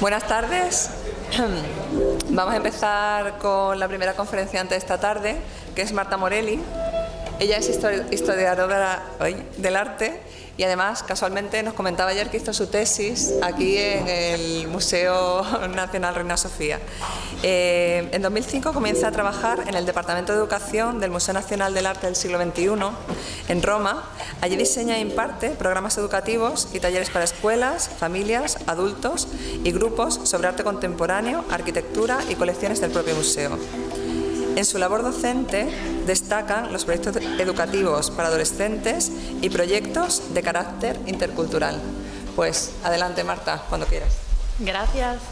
Buenas tardes. Vamos a empezar con la primera conferenciante de esta tarde, que es Marta Morelli. Ella es historiadora del arte y además, casualmente, nos comentaba ayer que hizo su tesis aquí en el Museo Nacional Reina Sofía. En 2005 comienza a trabajar en el Departamento de Educación del Museo Nacional del Arte del siglo XXI, en Roma. Allí diseña e imparte programas educativos y talleres para escuelas, familias, adultos y grupos sobre arte contemporáneo, arquitectura y colecciones del propio museo. En su labor docente destacan los proyectos educativos para adolescentes y proyectos de carácter intercultural. Pues adelante, Marta, cuando quieras. Gracias.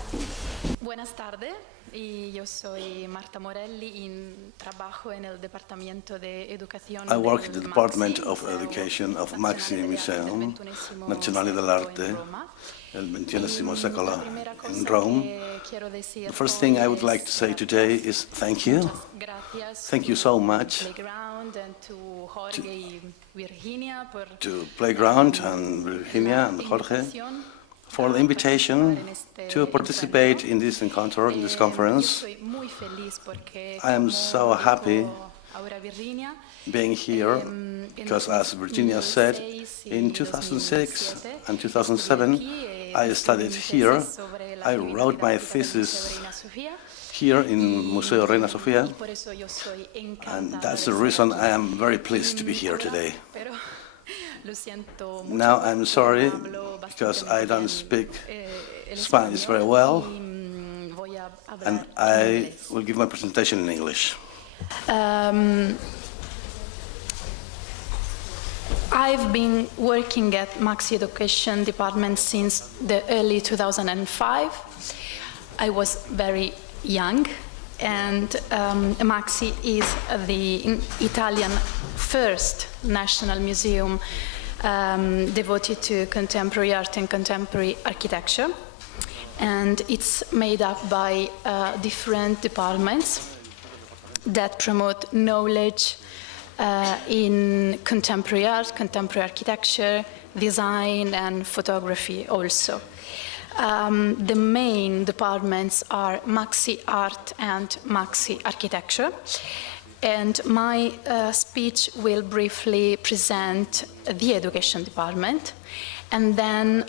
Buenas tardes. Y yo soy Marta Morelli y trabajo en el Departamento de Educación. I work in the Department of Education of Museum, Nazionale dell'Arte, el 21 Secolo in Rome. The first thing I would like to say today is thank you. Thank you so much to Playground and Virginia and Jorge for the invitation to participate in this encounter, in this conference. I am so happy being here because, as Virginia said, in 2006 and 2007 I studied here. I wrote my thesis here in Museo Reina Sofía, and that's the reason I am very pleased to be here today. Now I'm sorry because I don't speak Spanish very well, and I will give my presentation in English. I've been working at Maxi Education Department since the early 2005. I was very young, and Maxi is the Italian first national museum devoted to contemporary art and contemporary architecture, and it's made up by different departments that promote knowledge in contemporary art, contemporary architecture, design, and photography also. The main departments are Maxi Art and Maxi Architecture, and my speech will briefly present the Education Department, and then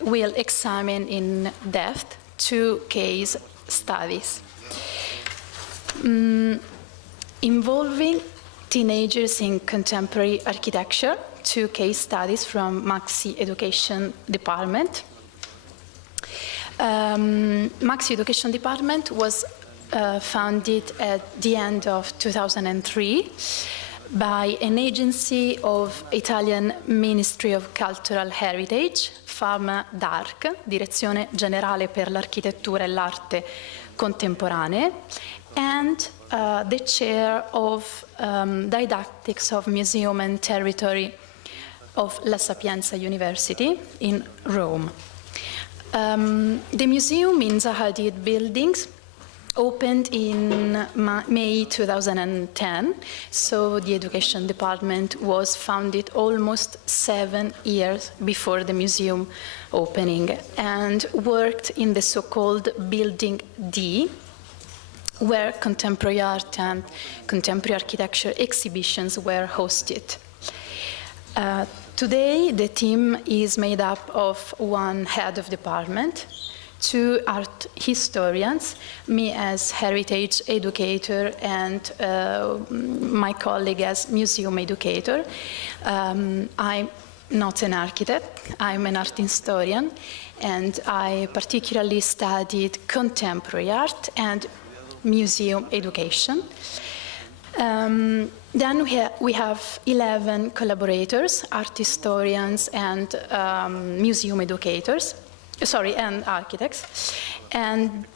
we'll examine in depth two case studies. Involving teenagers in contemporary architecture, two case studies from Maxi Education Department. Maxi Education Department was founded at the end of 2003 by an agency of Italian Ministry of Cultural Heritage, forma d'Arc, Direzione Generale per l'Architettura e l'Arte Contemporanee, and the chair of didactics of museum and territory of La Sapienza University in Rome. The museum in Zaha Hadid buildings opened in May 2010, so the Education Department was founded almost 7 years before the museum opening and worked in the so-called Building D, where contemporary art and contemporary architecture exhibitions were hosted. Today, the team is made up of one head of department, two art historians, me as heritage educator and my colleague as museum educator. I'm not an architect, I'm an art historian, and I particularly studied contemporary art and museum education. Then we have 11 collaborators, art historians and museum educators, and architects, and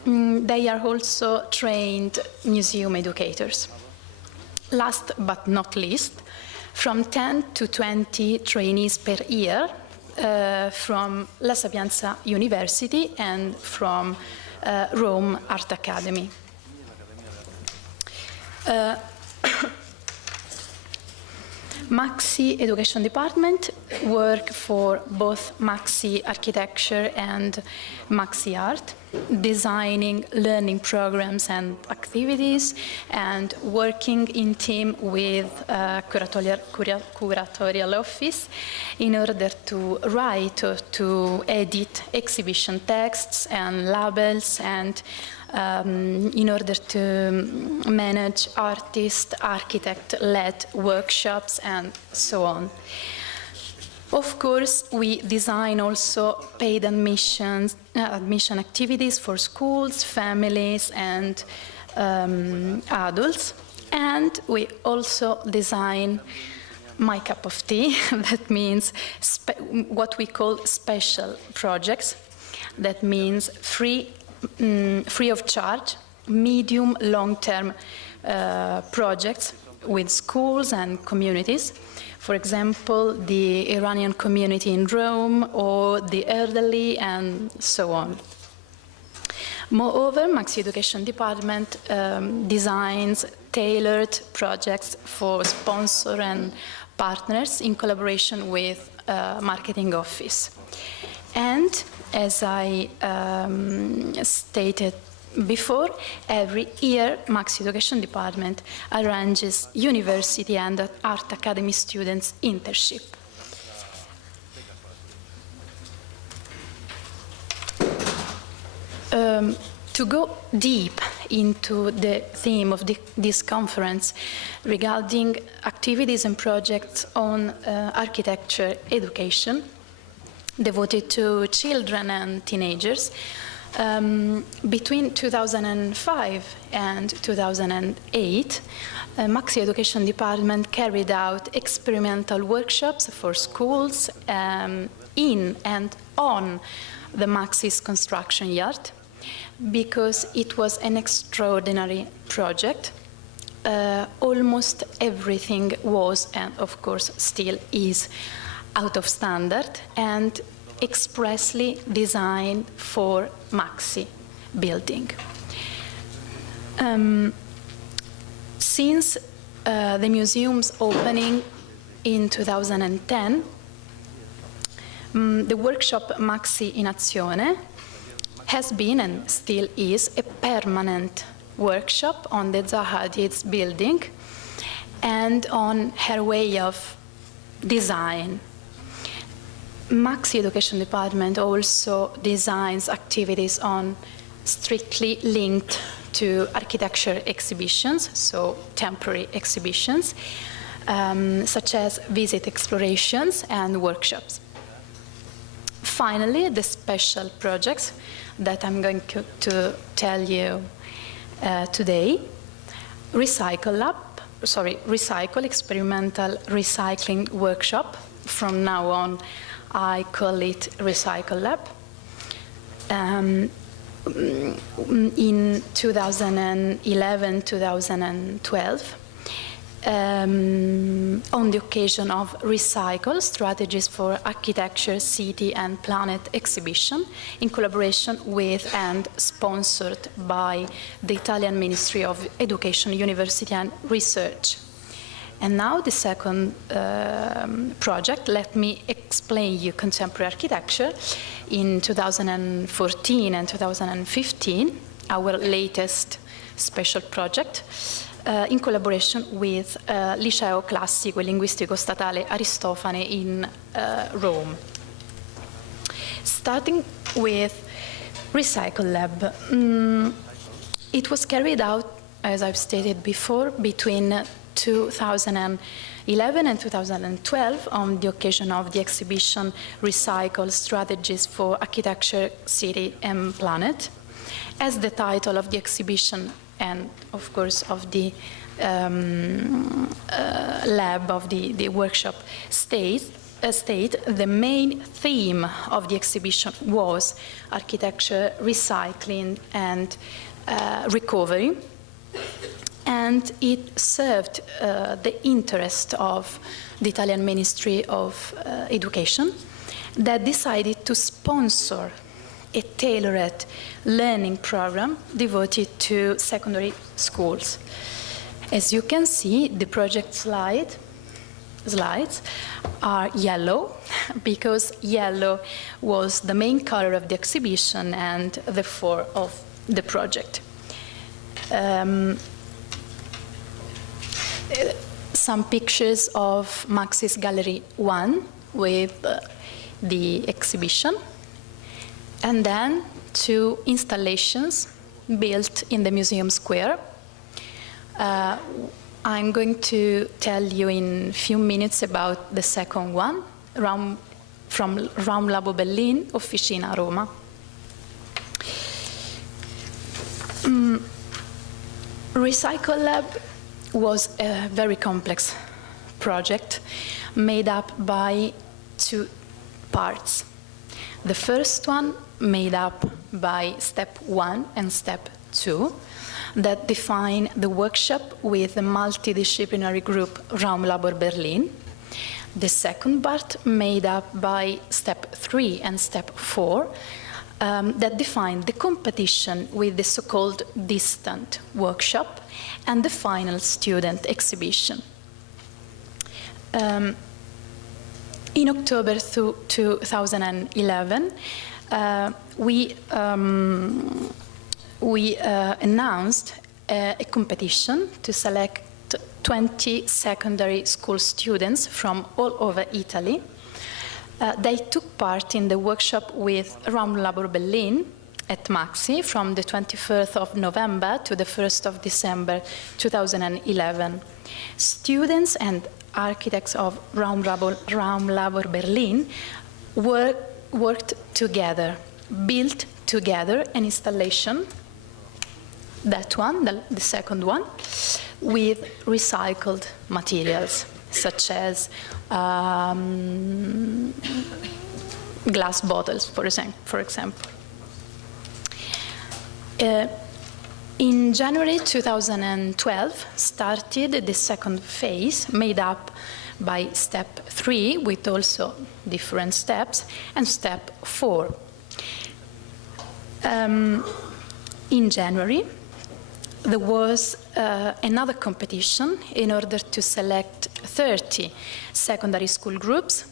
they are also trained museum educators. Last but not least, from 10 to 20 trainees per year from La Sapienza University and from Rome Art Academy. Maxi Education Department work for both Maxi Architecture and Maxi Art, designing learning programs and activities, and working in team with curatorial office in order to write or to edit exhibition texts and labels, and in order to manage artist, architect-led workshops and so on. Of course, we design also paid admission activities for schools, families, and adults. And we also design my cup of tea, that means what we call special projects. That means free of charge, medium, long-term projects with schools and communities. For example, the Iranian community in Rome, or the elderly, and so on. Moreover, Maxi Education Department designs tailored projects for sponsors and partners in collaboration with marketing office. And as I stated before, every year Maxi Education Department arranges university and art academy students' internship. To go deep into the theme of this conference regarding activities and projects on architecture education devoted to children and teenagers, between 2005 and 2008, Maxi Education Department carried out experimental workshops for schools in and on the Maxi's construction yard, because it was an extraordinary project. Almost everything was, and of course still is, out of standard and expressly designed for Maxi building. Since the museum's opening in 2010, the workshop Maxi in Azione has been and still is a permanent workshop on the Zaha Hadid's building and on her way of design. Maxi Education Department also designs activities on strictly linked to architecture exhibitions, so temporary exhibitions, such as visit explorations and workshops. Finally, the special projects that I'm going to tell you today: Recycle Experimental Recycling Workshop. From now on, I call it Recycle Lab. In 2011-2012, on the occasion of Recycle Strategies for Architecture, City and Planet exhibition, in collaboration with and sponsored by the Italian Ministry of Education, University and Research. And now the second project, let me explain you contemporary architecture. In 2014 and 2015, our latest special project, in collaboration with Liceo Classico e Linguistico Statale Aristofane in Rome. Starting with Recycle Lab. It was carried out, as I've stated before, between 2011 and 2012 on the occasion of the exhibition Recycle Strategies for Architecture, City and Planet. As the title of the exhibition and of course of the lab of the workshop state, the main theme of the exhibition was architecture, recycling and recovery. And it served the interest of the Italian Ministry of Education, that decided to sponsor a tailored learning program devoted to secondary schools. As you can see, the project slide, slides are yellow, because yellow was the main color of the exhibition and therefore of the project. Some pictures of Maxis Gallery 1 with the exhibition, and then 2 installations built in the museum square. I'm going to tell you in a few minutes about the second one, from Raumlabo Berlin, Officina Roma. Recycle Lab was a very complex project made up by 2 parts. The first one made up by step 1 and step 2 that define the workshop with the multidisciplinary group Raumlabor Berlin. The second part made up by step 3 and step 4 that define the competition with the so-called distant workshop and the final student exhibition. In October 2011, we announced a competition to select 20 secondary school students from all over Italy. They took part in the workshop with Raumlabor Berlin at Maxi from the 21st of November to the 1st of December 2011. Students and architects of Raumlabor Berlin worked together, built together an installation, that one, the second one, with recycled materials, such as glass bottles, for example. In January 2012 started the second phase, made up by step 3, with also different steps, and step 4. In January, there was another competition in order to select 30 secondary school groups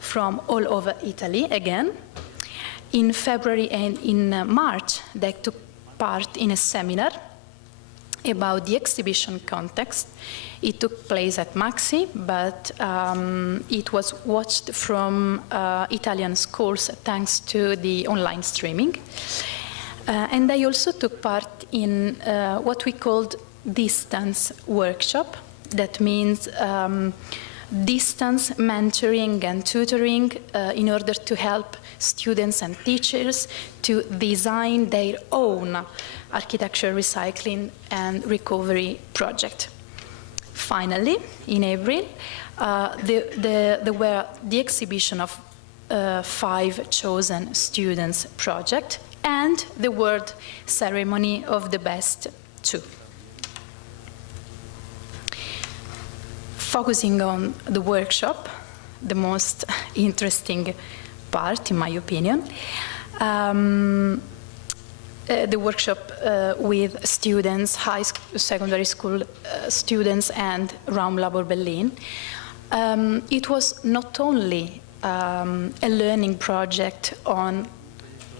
from all over Italy again. In February and in March, they took part in a seminar about the exhibition context. It took place at Maxi, but it was watched from Italian schools thanks to the online streaming. And they also took part in what we called distance workshop. That means distance mentoring and tutoring in order to help students and teachers to design their own architecture recycling and recovery project. Finally, in April, there were the exhibition of 5 chosen students' project and the award ceremony of the best 2. Focusing on the workshop, the most interesting part, in my opinion, the workshop with students, secondary school students, and Raumlabor Berlin. It was not only a learning project on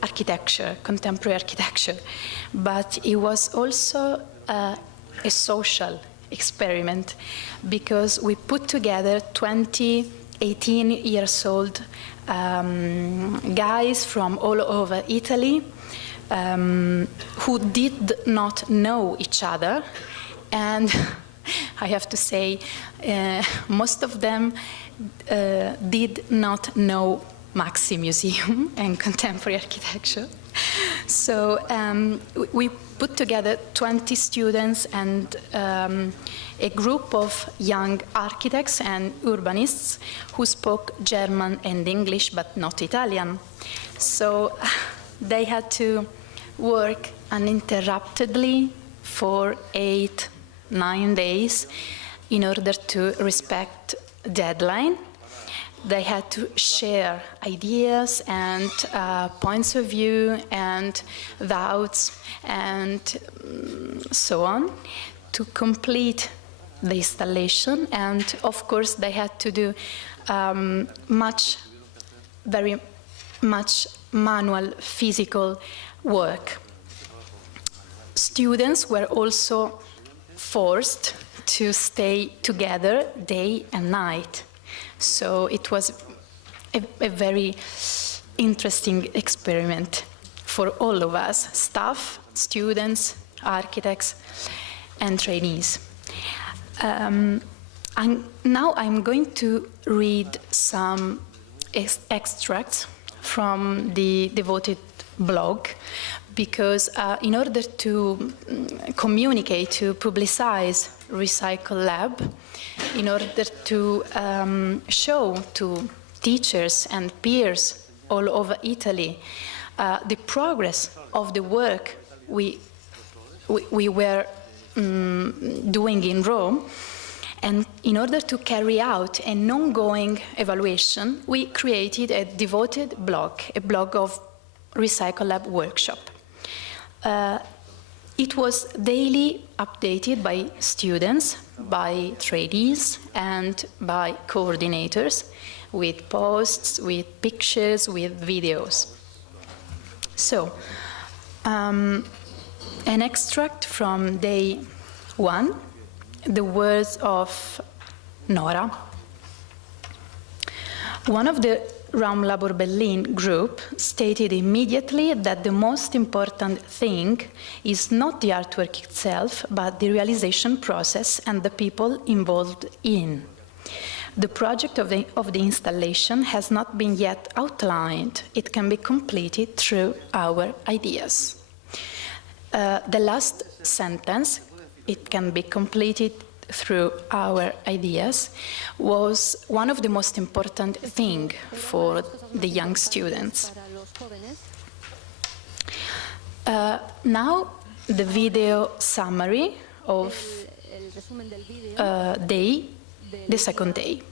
architecture, contemporary architecture, but it was also a social experiment, because we put together 20 18-year-old guys from all over Italy who did not know each other, and I have to say most of them did not know Maxi Museum and contemporary architecture. So we put together 20 students and a group of young architects and urbanists who spoke German and English, but not Italian. So they had to work uninterruptedly for 8-9 days in order to respect deadline. They had to share ideas and points of view and doubts and so on to complete the installation, and of course they had to do very much manual physical work. Students were also forced to stay together day and night. So it was a very interesting experiment for all of us, staff, students, architects, and trainees. Now I'm going to read some extracts from the devoted blog, because in order to communicate, to publicize Recycle Lab, in order to show to teachers and peers all over Italy the progress of the work we were doing in Rome, and in order to carry out an ongoing evaluation, we created a devoted blog, a blog of Recycle Lab workshop. It was daily updated by students, by trainees, and by coordinators, with posts, with pictures, with videos. So, an extract from day 1, the words of Nora. One of the Raum Labor Berlin group stated immediately that the most important thing is not the artwork itself, but the realization process and the people involved in. The project of the installation has not been yet outlined. It can be completed through our ideas. The last sentence, it can be completed through our ideas, was one of the most important things for the young students. Now, the video summary of the second day.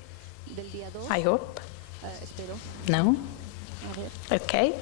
I hope. No? Okay.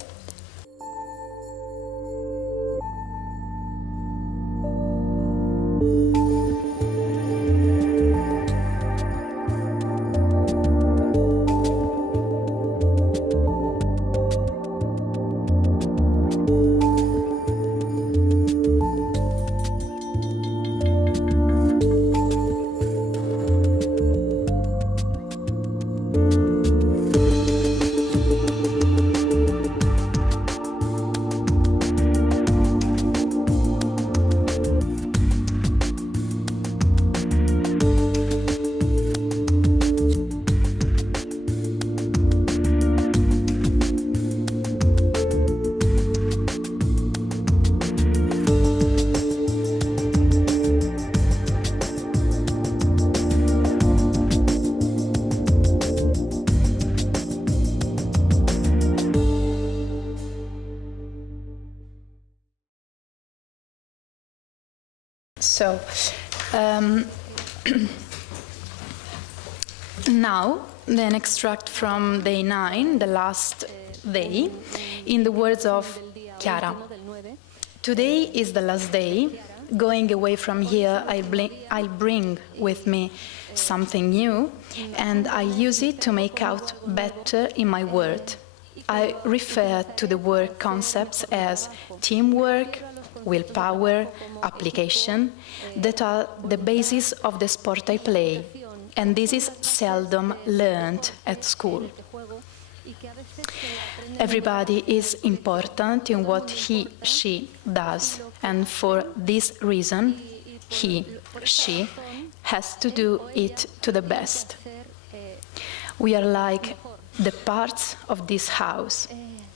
So, now, an extract from day 9, the last day, in the words of Chiara. Today is the last day. Going away from here, I'll bring with me something new, and I use it to make out better in my word. I refer to the work concepts as teamwork, willpower, application, that are the basis of the sport I play, and this is seldom learned at school. Everybody is important in what he, she does, and for this reason, he, she has to do it to the best. We are like the parts of this house.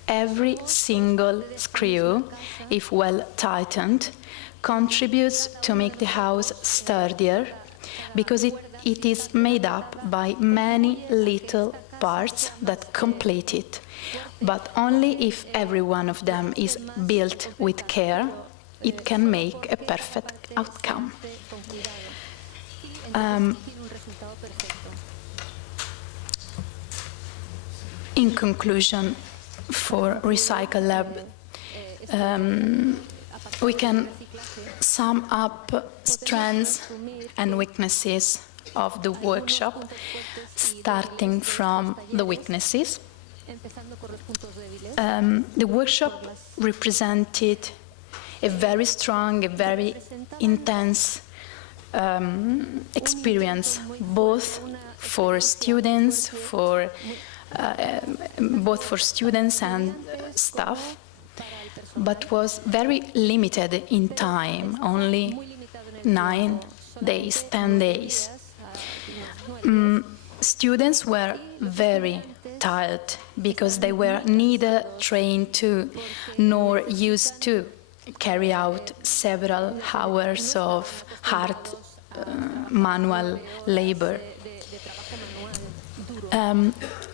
Every single screw, if well tightened, contributes to make the house sturdier, because it is made up by many little parts that complete it, but only if every one of them is built with care, it can make a perfect outcome. In conclusion, for Recycle Lab, we can sum up strengths and weaknesses of the workshop, starting from the weaknesses. The workshop represented a very strong, a very intense experience, both for students, and staff, but was very limited in time, only 9 days, 10 days. Students were very tired because they were neither trained to nor used to carry out several hours of hard manual labor.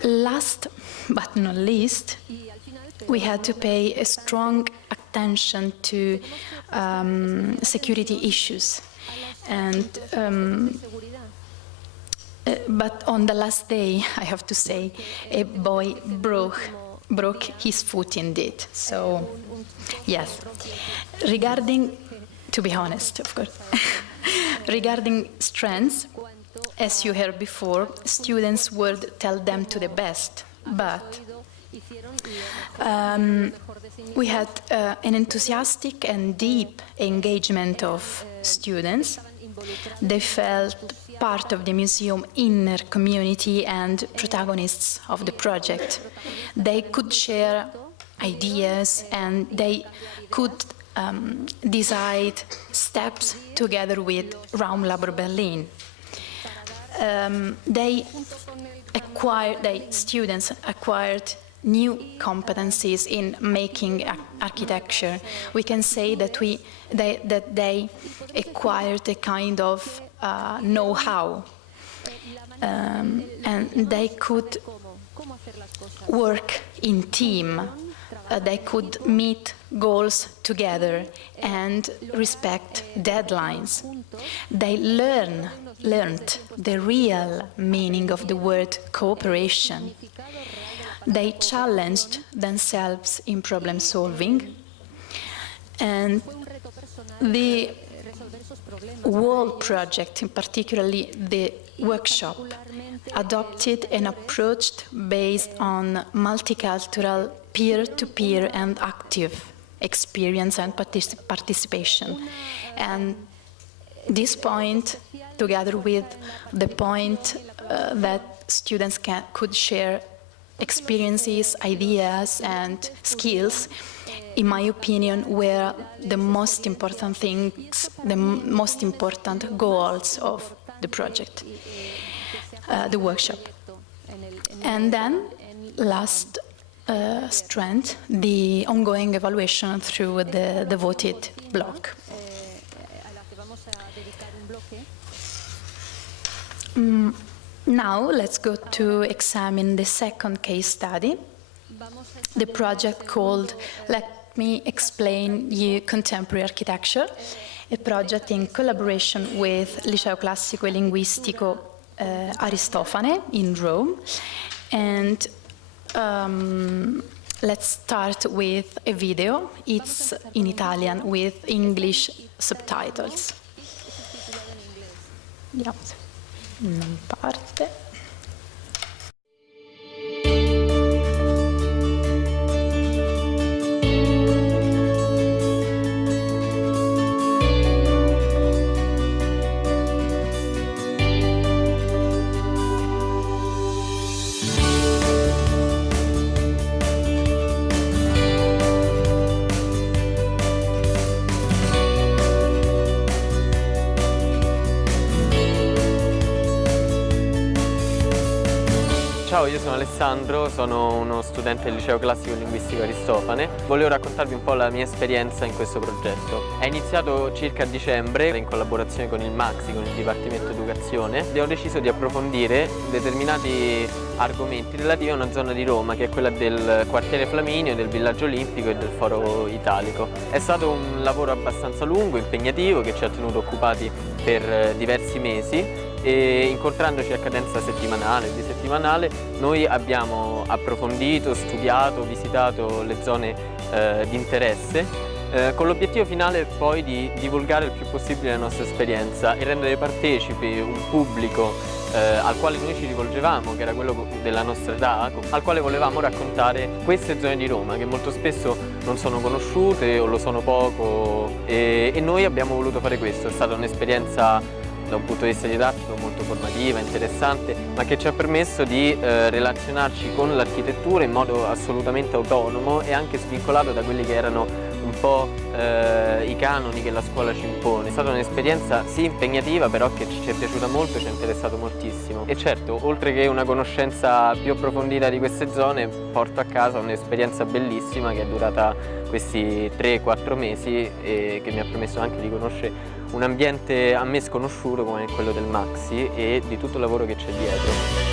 Last but not least, we had to pay a strong attention to security issues. But on the last day, I have to say, a boy broke his foot indeed. So, yes. To be honest, of course, regarding strengths, as you heard before, students would tell them to the best, but we had an enthusiastic and deep engagement of students. They felt part of the museum inner community and protagonists of the project. They could share ideas and they could decide steps together with Raumlabor Berlin. Students acquired new competencies in making architecture. We can say that they acquired a kind of know-how, and they could work in team. They could meet goals together and respect deadlines. They learned the real meaning of the word cooperation. They challenged themselves in problem solving, and the whole project, and particularly the workshop, adopted an approach based on multicultural, peer-to-peer and active experience and participation. And this point, together with the point that students could share experiences, ideas, and skills, in my opinion, were the most important things, the most important goals of the project, the workshop. And then, last strength, the ongoing evaluation through the devoted block. Now let's go to examine the second case study, the project called Let Me Explain You Contemporary Architecture, a project in collaboration with Liceo Classico e Linguistico Aristofane in Rome. And let's start with a video. It's in Italian with English subtitles. Yeah. Non parte. Ciao, io sono Alessandro, sono uno studente del Liceo Classico Linguistico Aristofane. Volevo raccontarvi un po' la mia esperienza in questo progetto. È iniziato circa a dicembre in collaborazione con il Maxi, con il Dipartimento Educazione. Abbiamo deciso di approfondire determinati argomenti relativi a una zona di Roma che è quella del quartiere Flaminio, del villaggio olimpico e del foro italico. È stato un lavoro abbastanza lungo, impegnativo, che ci ha tenuto occupati per diversi mesi. E incontrandoci a cadenza settimanale e bisettimanale noi abbiamo approfondito, studiato, visitato le zone di interesse con l'obiettivo finale poi di divulgare il più possibile la nostra esperienza e rendere partecipi un pubblico al quale noi ci rivolgevamo, che era quello della nostra età, al quale volevamo raccontare queste zone di Roma che molto spesso non sono conosciute o lo sono poco, e noi abbiamo voluto fare questo. È stata un'esperienza da un punto di vista didattico molto formativa, interessante, ma che ci ha permesso di relazionarci con l'architettura in modo assolutamente autonomo e anche svincolato da quelli che erano un po' i canoni che la scuola ci impone. È stata un'esperienza sì impegnativa, però che ci è piaciuta molto, ci è interessato moltissimo. E certo, oltre che una conoscenza più approfondita di queste zone, porto a casa un'esperienza bellissima che è durata questi 3-4 mesi e che mi ha permesso anche di conoscere un ambiente a me sconosciuto come quello del Maxi e di tutto il lavoro che c'è dietro.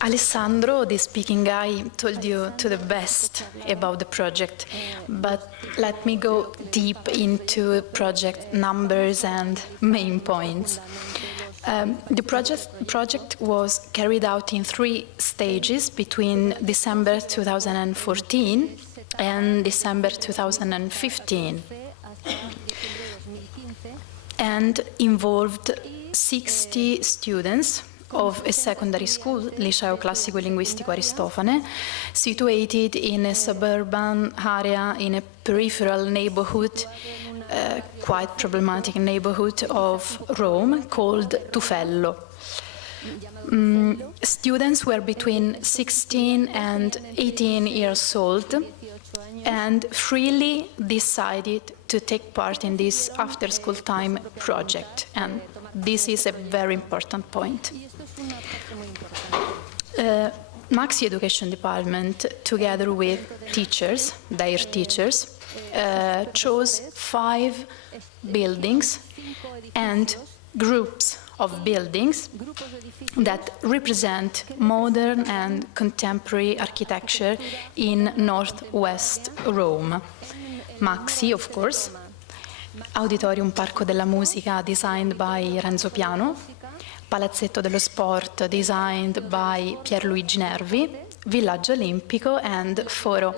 Alessandro, the speaking guy, told you to the best about the project, but let me go deep into project numbers and main points. The project was carried out in 3 stages between December 2014 and December 2015, and involved 60 students of a secondary school, Liceo Classico e Linguistico Aristofane, situated in a suburban area in a peripheral neighborhood, quite problematic neighborhood of Rome called Tufello. Students were between 16 and 18 years old and freely decided to take part in this after-school time project, and this is a very important point. Maxi Education Department, together with teachers, their teachers, chose 5 buildings and groups of buildings that represent modern and contemporary architecture in northwest Rome. Maxi, of course, Auditorium Parco della Musica, designed by Renzo Piano, Palazzetto dello Sport, designed by Pierluigi Nervi, Villaggio Olimpico and Foro,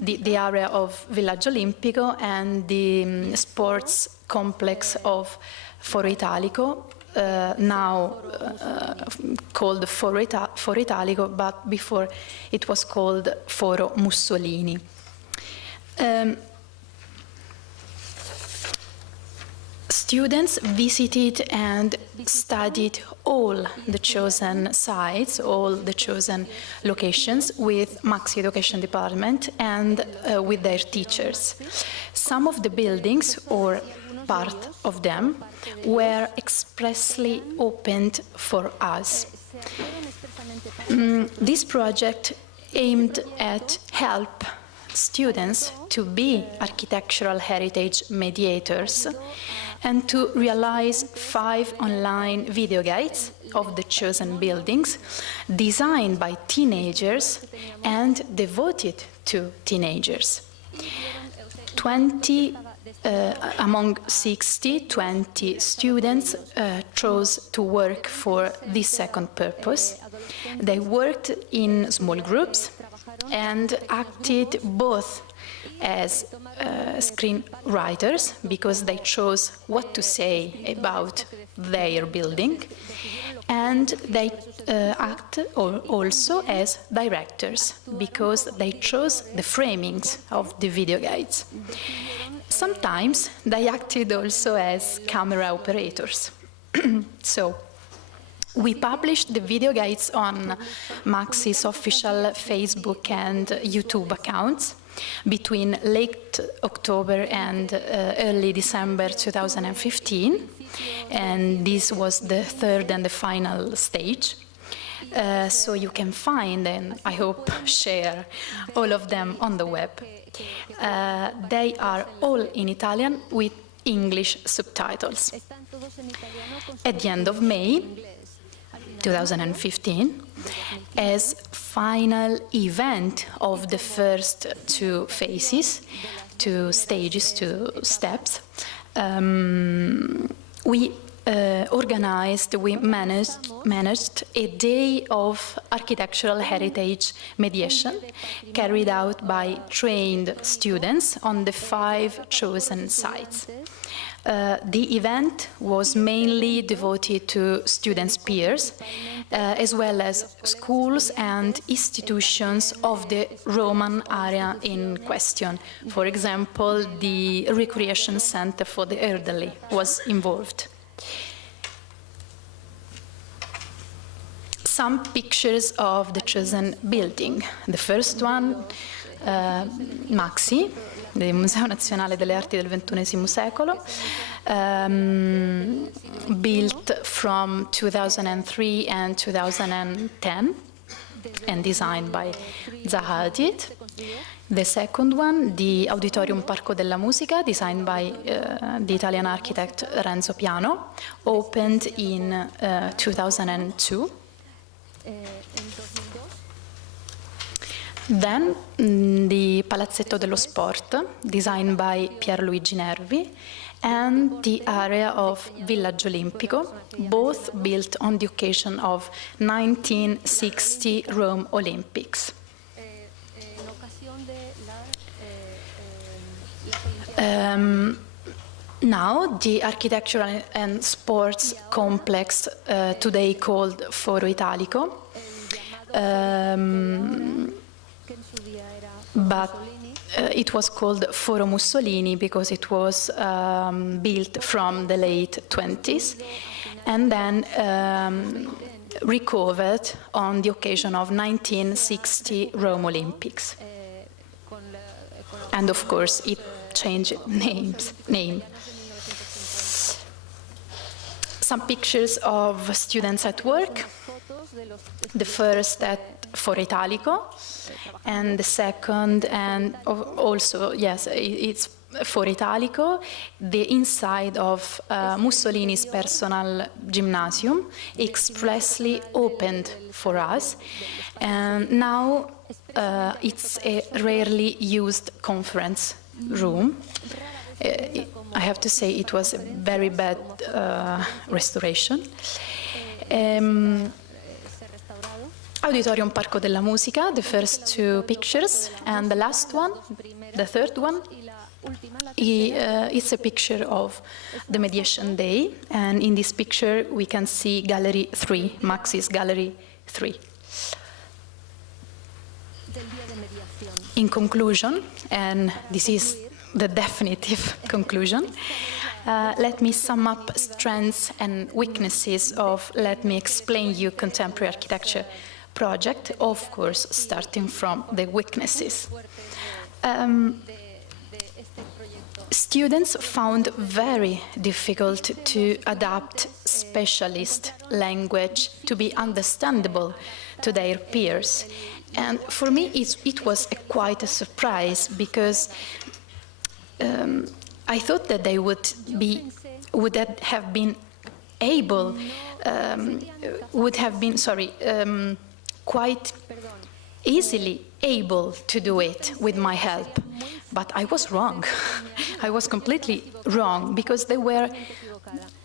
the area of Villaggio Olimpico and the sports complex of Foro Italico, now called Foro Italico, but before it was called Foro Mussolini. Students visited and studied all the chosen sites, all the chosen locations with Maxi Education Department and with their teachers. Some of the buildings, or part of them, were expressly opened for us. This project aimed at help students to be architectural heritage mediators and to realize 5 online video guides of the chosen buildings designed by teenagers and devoted to teenagers. 20 among 60, 20 students chose to work for this second purpose. They worked in small groups and acted both as screenwriters, because they chose what to say about their building, And they act also as directors because they chose the framings of the video guides. Sometimes they acted also as camera operators. So we published the video guides on Maxi's official Facebook and YouTube accounts between late October and early December 2015, and this was the third and the final stage. So you can find and I hope share all of them on the web. They are all in Italian with English subtitles. At the end of May 2015, as final event of the first two phases, two stages, two steps, we managed a day of architectural heritage mediation carried out by trained students on the 5 chosen sites. The event was mainly devoted to students' peers, as well as schools and institutions of the Roman area in question. For example, the recreation center for the elderly was involved. Some pictures of the chosen building. The first one, Maxi, del Museo Nazionale delle Arti del XXI secolo, built from 2003 and 2010 and designed by Zaha Hadid. The second one, the Auditorium Parco della Musica, designed by the Italian architect Renzo Piano, opened in 2002. Then the Palazzetto dello Sport, designed by Pierluigi Nervi, and the area of Villaggio Olimpico, both built on the occasion of 1960 Rome Olympics. Now, the architectural and sports complex, today called Foro Italico, but it was called Foro Mussolini because it was built from the late 20s and then recovered on the occasion of 1960 Rome Olympics. And of course, it changed name. Some pictures of students at work. The first at Foro Italico, and the second, and also, yes, it's Foro Italico, the inside of Mussolini's personal gymnasium, expressly opened for us. And now it's a rarely used conference room. I have to say it was a very bad restoration. Auditorium Parco della Musica, the first two pictures, and the last one, the third one, it's a picture of the mediation day, and in this picture we can see Gallery 3, Maxi's Gallery 3. In conclusion, and this is the definitive conclusion, let me sum up strengths and weaknesses of Let Me Explain You Contemporary Architecture project, of course, starting from the weaknesses. Students found very difficult to adapt specialist language to be understandable to their peers. And for me, it was quite a surprise because I thought that they would have been quite easily able to do it with my help. But I was wrong. I was completely wrong because they were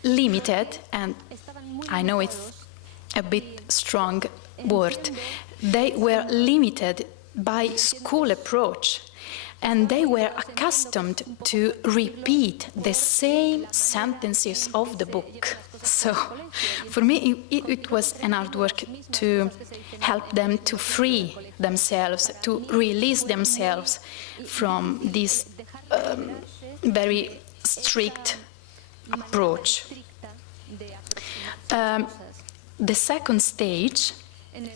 limited, and I know it's a bit strong word. They were limited by school approach, and they were accustomed to repeat the same sentences of the book. So for me, it was an hard work to help them to free themselves, to release themselves from this very strict approach. The second stage,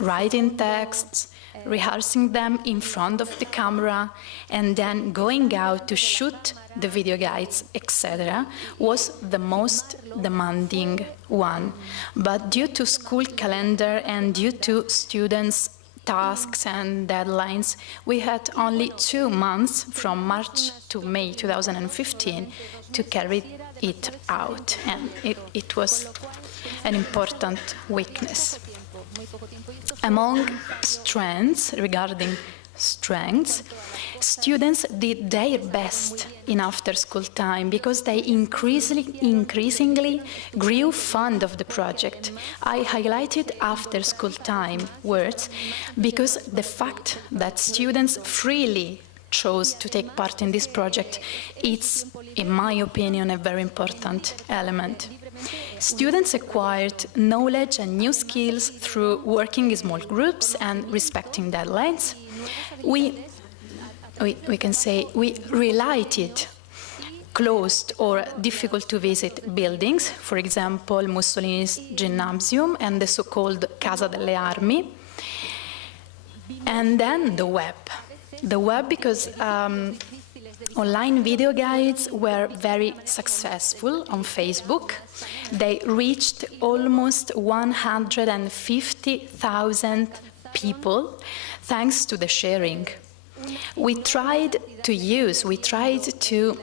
writing texts, rehearsing them in front of the camera, and then going out to shoot the video guides, etc., was the most demanding one. But due to school calendar and due to students' tasks and deadlines, we had only 2 months from March to May 2015 to carry it out, and it was an important weakness. Among strengths, regarding strengths, students did their best in after-school time because they increasingly grew fond of the project. I highlighted after-school time words because the fact that students freely chose to take part in this project, it's, in my opinion, a very important element. Students acquired knowledge and new skills through working in small groups and respecting deadlines. We can say we relighted closed or difficult to visit buildings, for example, Mussolini's Gymnasium and the so-called Casa delle Armi. And then the web. The web, because online video guides were very successful on Facebook. They reached almost 150,000 people thanks to the sharing. We tried to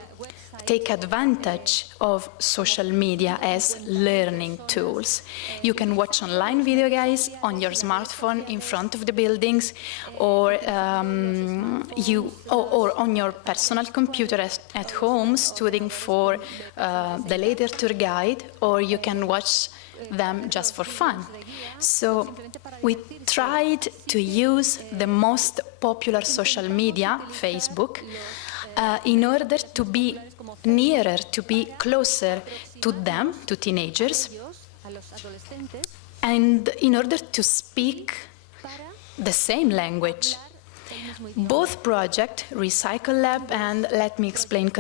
take advantage of social media as learning tools. You can watch online video guides on your smartphone in front of the buildings, or or on your personal computer at home, studying for the later tour guide, or you can watch them just for fun. So we tried to use the most popular social media, Facebook, in order to be nearer, to be closer to them, to teenagers, and in order to speak the same language. Both projects, Recycle Lab and Let me explain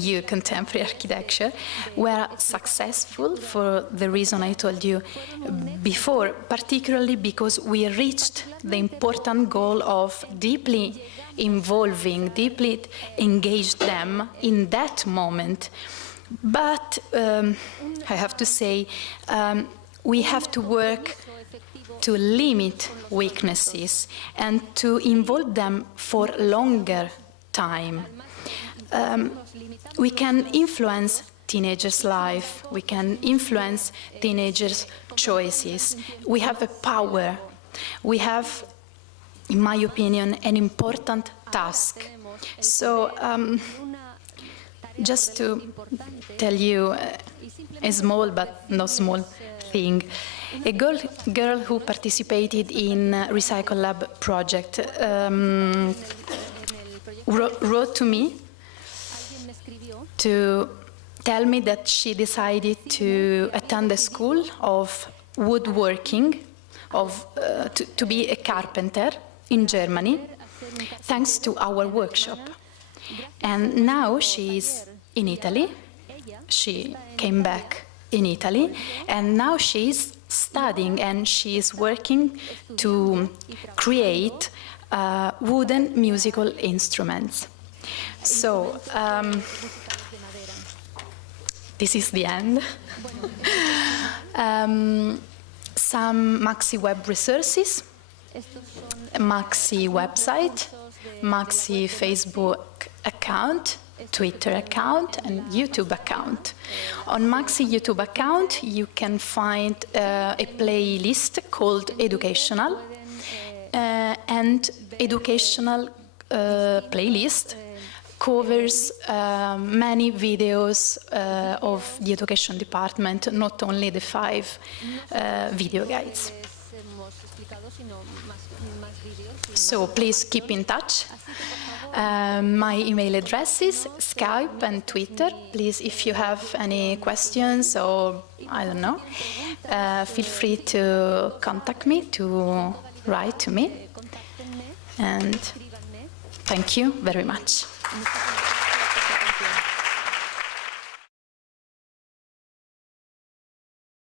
you contemporary architecture, were successful for the reason I told you before, particularly because we reached the important goal of deeply involving, deeply engaged them in that moment. But I have to say, we have to work to limit weaknesses and to involve them for longer time. We can influence teenagers' life, we can influence teenagers' choices. We have a power. We have, in my opinion, an important task. So, just to tell you a small but not small thing, a girl who participated in Recycle Lab project wrote to me to tell me that she decided to attend a school of woodworking, to be a carpenter in Germany, thanks to our workshop. And now she's in Italy. She came back in Italy, and now she's studying and she is working to create wooden musical instruments. So this is the end. Some Maxi web resources, Maxi website, Maxi Facebook account, Twitter account and YouTube account. On Maxi YouTube account you can find a playlist called Educational, and Educational playlist covers many videos of the education department, not only the 5 video guides. So please keep in touch. My email address is Skype and Twitter. Please, if you have any questions or I don't know, feel free to contact me, to write to me. And thank you very much.